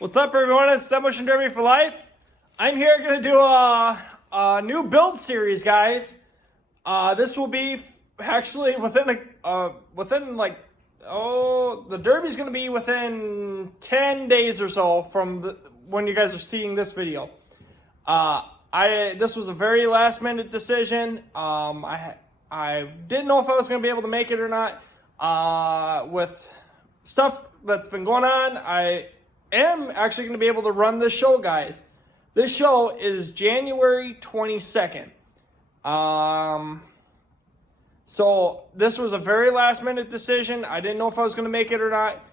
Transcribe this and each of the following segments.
What's up, everyone? It's Demolition Derby for Life. I'm here going to do a new build series, guys. This will be actually within the Derby's going to be within 10 days or so from when you guys are seeing this video. This was a very last minute decision. I didn't know if I was going to be able to make it or not. With stuff that's been going on, I am actually going to be able to run this show, guys. This show is January 22nd. So this was a very last minute decision. I didn't know if I was going to make it or not.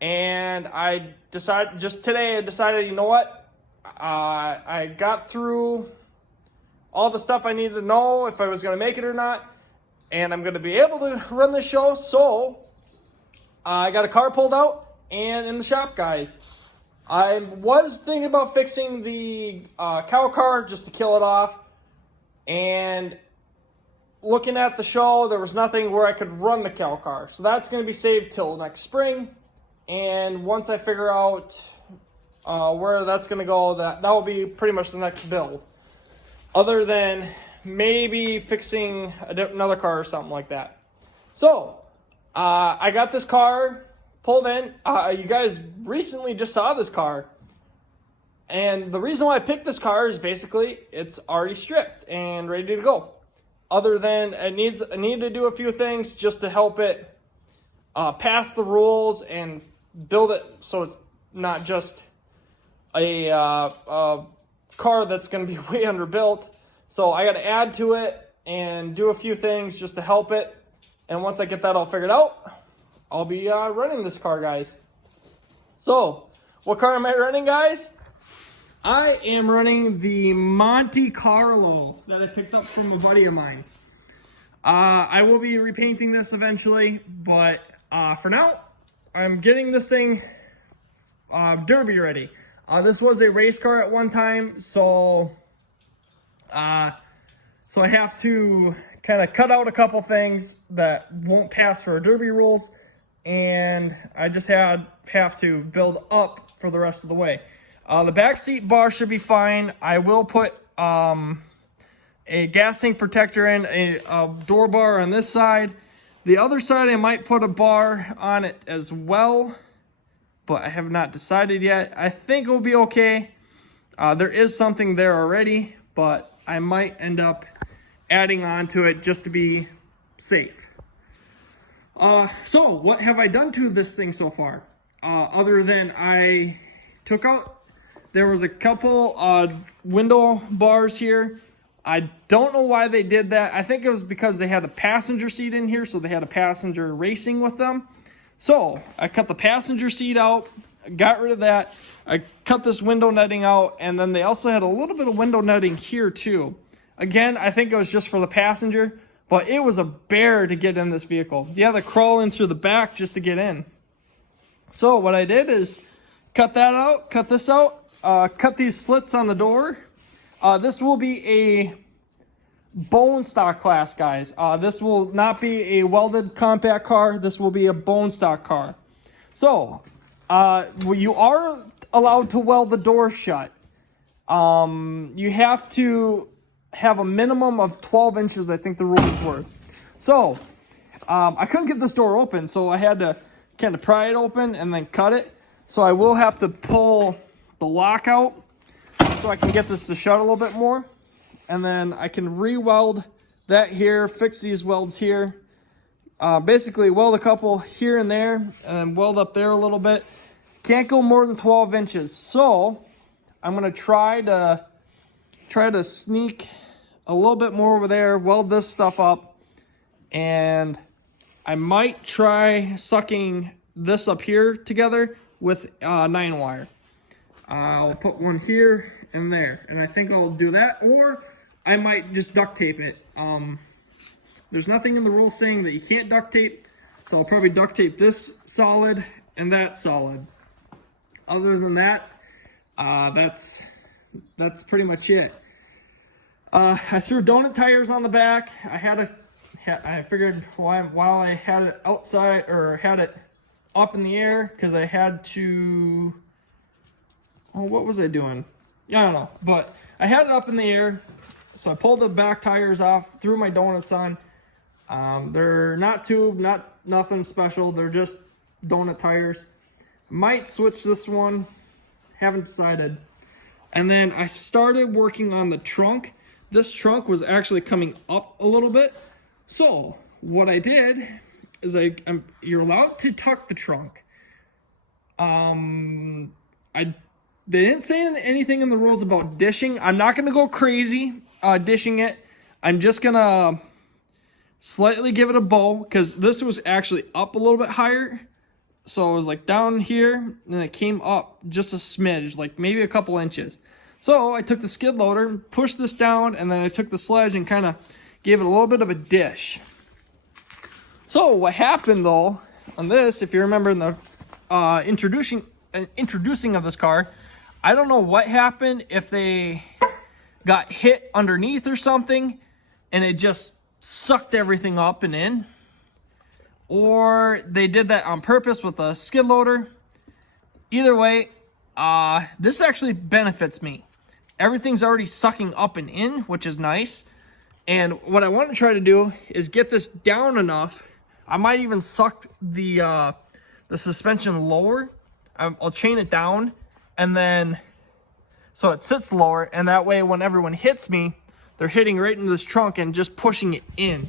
And I decided, you know what? I got through all the stuff I needed to know if I was going to make it or not. And I'm going to be able to run this show. So I got a car pulled out and in the shop, guys. I was thinking about fixing the cow car just to kill it off. And looking at the show, there was nothing where I could run the cow car. So that's going to be saved till next spring. And once I figure out where that's going to go, that will be pretty much the next build. Other than maybe fixing another car or something like that. So, I got this car pulled in. You guys recently just saw this car. And the reason why I picked this car is basically it's already stripped and ready to go. Other than I need to do a few things just to help it pass the rules and build it so it's not just a car that's going to be way underbuilt. So I got to add to it and do a few things just to help it. And once I get that all figured out, I'll be running this car, guys. So, what car am I running, guys? I am running the Monte Carlo that I picked up from a buddy of mine. I will be repainting this eventually, but for now, I'm getting this thing derby ready. This was a race car at one time, so I have to kind of cut out a couple things that won't pass for derby rules, and I just have to build up for the rest of the way. The back seat bar should be fine. I will put a gas tank protector in, a door bar on this side. The other side, I might put a bar on it as well, but I have not decided yet. I think it will be okay. There is something there already, but I might end up adding on to it just to be safe. So what have I done to this thing so far? Other than I took out, there was a couple window bars here. I don't know why they did that. I think it was because they had a passenger seat in here, so they had a passenger racing with them. So I cut the passenger seat out, got rid of that. I cut this window netting out, and then they also had a little bit of window netting here too. Again, I think it was just for the passenger, but it was a bear to get in this vehicle. You had to crawl in through the back just to get in. So what I did is cut that out, cut this out, cut these slits on the door. This will be a bone stock class, guys. This will not be a welded compact car. This will be a bone stock car. So, you are allowed to weld the door shut. You have to have a minimum of 12 inches, I think the rules were. So, I couldn't get this door open, so I had to kind of pry it open and then cut it. So I will have to pull the lock out so I can get this to shut a little bit more. And then I can re-weld that here, fix these welds here. Basically weld a couple here and there, and then weld up there a little bit. Can't go more than 12 inches. So I'm gonna try to sneak a little bit more over there, weld this stuff up, and I might try sucking this up here together with 9-wire. I'll put one here and there, and I think I'll do that, or I might just duct tape it. There's nothing in the rules saying that you can't duct tape, so I'll probably duct tape this solid and that solid. Other than that, that's pretty much it. I threw donut tires on the back. I figured while I had it outside, or had it up in the air, because I had to Oh, what was I doing? I don't know, but I had it up in the air. So I pulled the back tires off, threw my donuts on. They're not tube, nothing special. They're just donut tires. Might switch this one, haven't decided. And then I started working on the trunk. This trunk was actually coming up a little bit. So what I did is you're allowed to tuck the trunk. They didn't say anything in the rules about dishing. I'm not gonna go crazy dishing it. I'm just gonna slightly give it a bow because this was actually up a little bit higher. So it was like down here, and it came up just a smidge, like maybe a couple inches. So I took the skid loader, pushed this down, and then I took the sledge and kind of gave it a little bit of a dish. So what happened though on this, if you remember in the introducing of this car, I don't know what happened, if they got hit underneath or something, and it just sucked everything up and in. Or they did that on purpose with a skid loader. Either way, this actually benefits me. Everything's already sucking up and in, which is nice. And what I want to try to do is get this down enough. I might even suck the suspension lower. I'll chain it down, and then so it sits lower, and that way when everyone hits me, they're hitting right into this trunk and just pushing it in.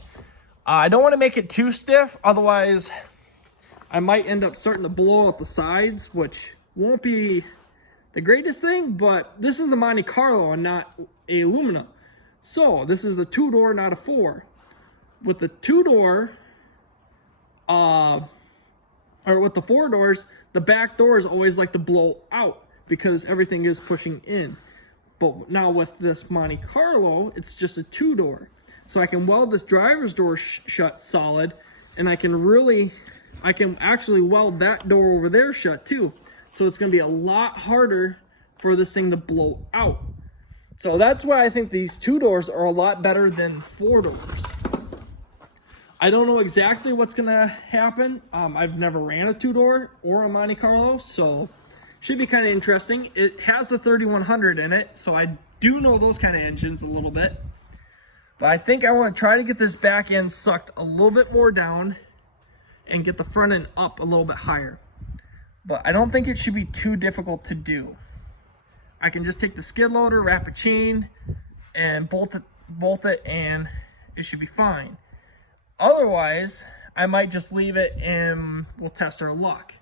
I don't want to make it too stiff, otherwise I might end up starting to blow out the sides, which won't be the greatest thing, but this is a Monte Carlo and not a Lumina. So this is the 2-door, not a 4. With the 2-door, or with the 4 doors, the back doors always like to blow out because everything is pushing in. But now with this Monte Carlo, it's just a 2-door. So I can weld this driver's door shut solid, and I can actually weld that door over there shut too. So it's gonna be a lot harder for this thing to blow out. So that's why I think these 2 doors are a lot better than 4 doors. I don't know exactly what's gonna happen. I've never ran a 2-door or a Monte Carlo, so should be kind of interesting. It has a 3100 in it, so I do know those kind of engines a little bit. But I think I want to try to get this back end sucked a little bit more down and get the front end up a little bit higher. But I don't think it should be too difficult to do. I can just take the skid loader, wrap a chain, and bolt it, and it should be fine. Otherwise, I might just leave it and we'll test our luck.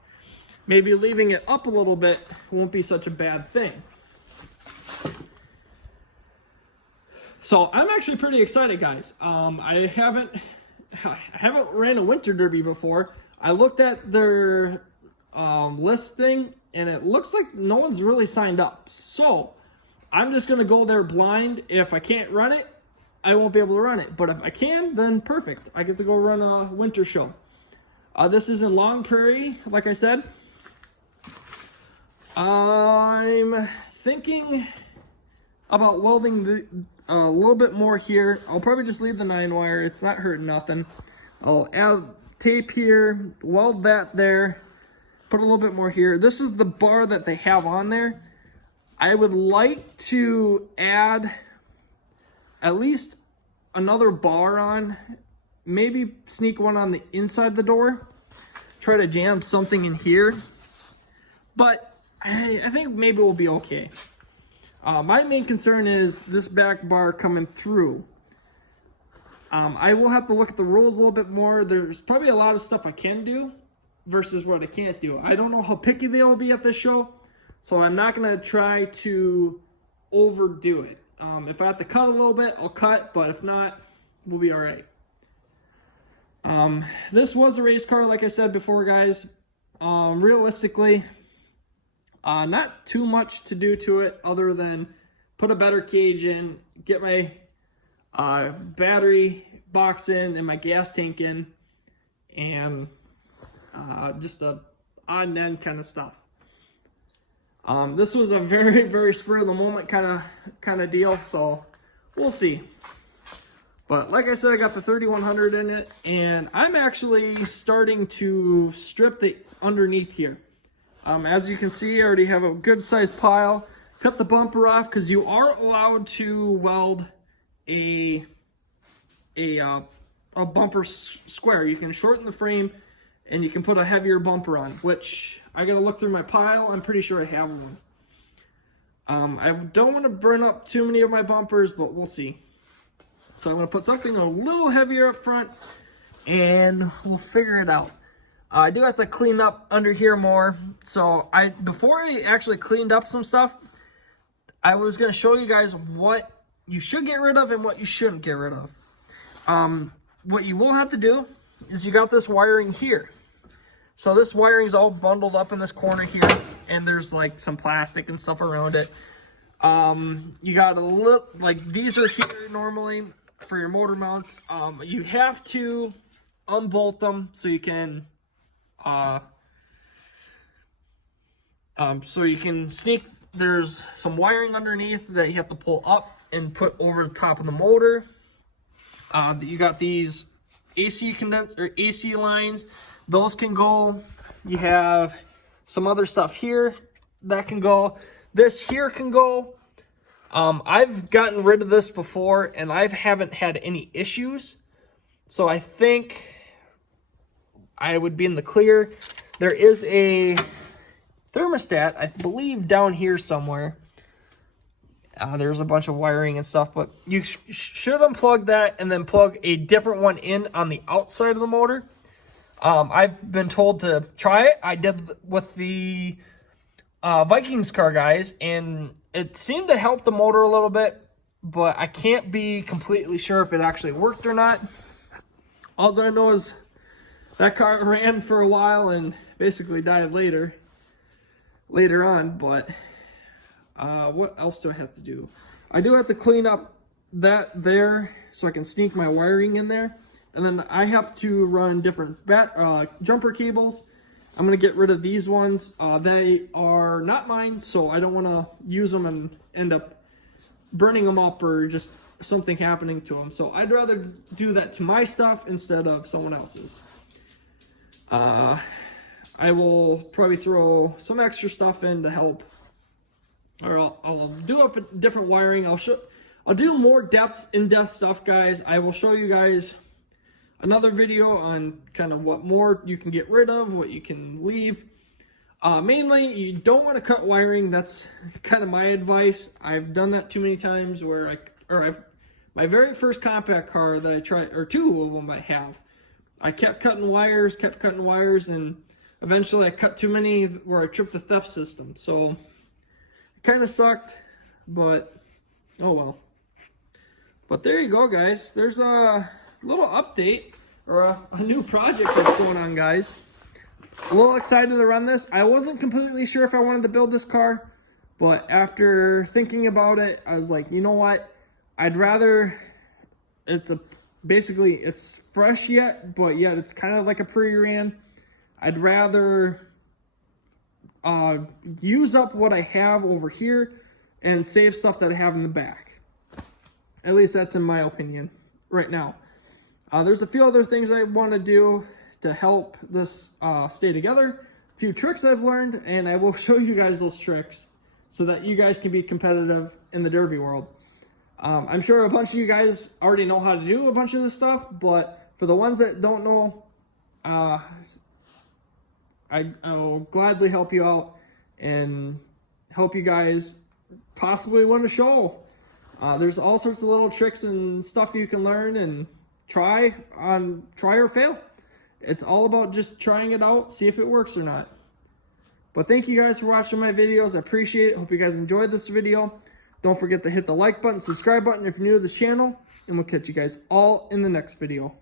Maybe leaving it up a little bit won't be such a bad thing. So I'm actually pretty excited, guys. I haven't ran a winter derby before. I looked at their list thing, and it looks like no one's really signed up. So I'm just gonna go there blind. If I can't run it, I won't be able to run it. But if I can, then perfect. I get to go run a winter show. This is in Long Prairie, like I said. I'm thinking about welding a little bit more here. I'll probably just leave the 9-wire. It's not hurting nothing. I'll add tape here, weld that there, put a little bit more here. This is the bar that they have on there. I would like to add at least another bar on, maybe sneak one on the inside the door, try to jam something in here, but I think maybe we'll be okay. My main concern is this back bar coming through. I will have to look at the rules a little bit more. There's probably a lot of stuff I can do versus what I can't do. I don't know how picky they will be at this show, so I'm not going to try to overdo it. If I have to cut a little bit, I'll cut, but if not, we'll be all right. This was a race car, like I said before, guys. Realistically, not too much to do to it other than put a better cage in, get my battery box in and my gas tank in, and just a odd and end kind of stuff. This was a very, very spur of the moment kind of deal, so we'll see. But like I said, I got the 3100 in it, and I'm actually starting to strip the underneath here. As you can see, I already have a good sized pile. Cut the bumper off because you are allowed to weld a bumper square. You can shorten the frame and you can put a heavier bumper on, which I gotta look through my pile. I'm pretty sure I have one. I don't want to burn up too many of my bumpers, but we'll see. So I'm gonna put something a little heavier up front and we'll figure it out. I do have to clean up under here more. So before I actually cleaned up some stuff, I was gonna show you guys what you should get rid of and what you shouldn't get rid of. What you will have to do is you got this wiring here. So this wiring is all bundled up in this corner here, and there's like some plastic and stuff around it. You got a little, like these are here normally for your motor mounts. You have to unbolt them so you can sneak. There's some wiring underneath that you have to pull up and put over the top of the motor. You got these AC lines. Those can go. You have some other stuff here that can go. This here can go. I've gotten rid of this before and I haven't had any issues. So I think I would be in the clear. There is a thermostat, I believe, down here somewhere. There's a bunch of wiring and stuff, but you should unplug that and then plug a different one in on the outside of the motor. I've been told to try it. I did with the Vikings car guys, and it seemed to help the motor a little bit, but I can't be completely sure if it actually worked or not. All I know is that car ran for a while and basically died later on, but what else do I have to do? I do have to clean up that there so I can sneak my wiring in there. And then I have to run different jumper cables. I'm going to get rid of these ones. They are not mine, so I don't want to use them and end up burning them up or just something happening to them. So I'd rather do that to my stuff instead of someone else's. I will probably throw some extra stuff in to help. Or I'll do up a different wiring. I'll do more in-depth stuff, guys. I will show you guys another video on kind of what more you can get rid of, what you can leave. Mainly, you don't want to cut wiring. That's kind of my advice. I've done that too many times where my very first compact car that I tried, or two of them I kept cutting wires, and eventually I cut too many where I tripped the theft system. So it kind of sucked, but oh well. But there you go, guys. There's a little update or a new project that's going on, guys. A little excited to run this. I wasn't completely sure if I wanted to build this car, but after thinking about it, I was like, you know what? I'd rather basically it's fresh yet, but yet it's kind of like a pre-ran. I'd rather use up what I have over here and save stuff that I have in the back. At least that's in my opinion right now. There's a few other things I want to do to help this stay together. A few tricks I've learned, and I will show you guys those tricks so that you guys can be competitive in the derby world. I'm sure a bunch of you guys already know how to do a bunch of this stuff, but for the ones that don't know, I'll gladly help you out and help you guys possibly win a show. There's all sorts of little tricks and stuff you can learn and try or fail. It's all about just trying it out, see if it works or not. But thank you guys for watching my videos. I appreciate it. Hope you guys enjoyed this video. Don't forget to hit the like button, subscribe button if you're new to this channel, and we'll catch you guys all in the next video.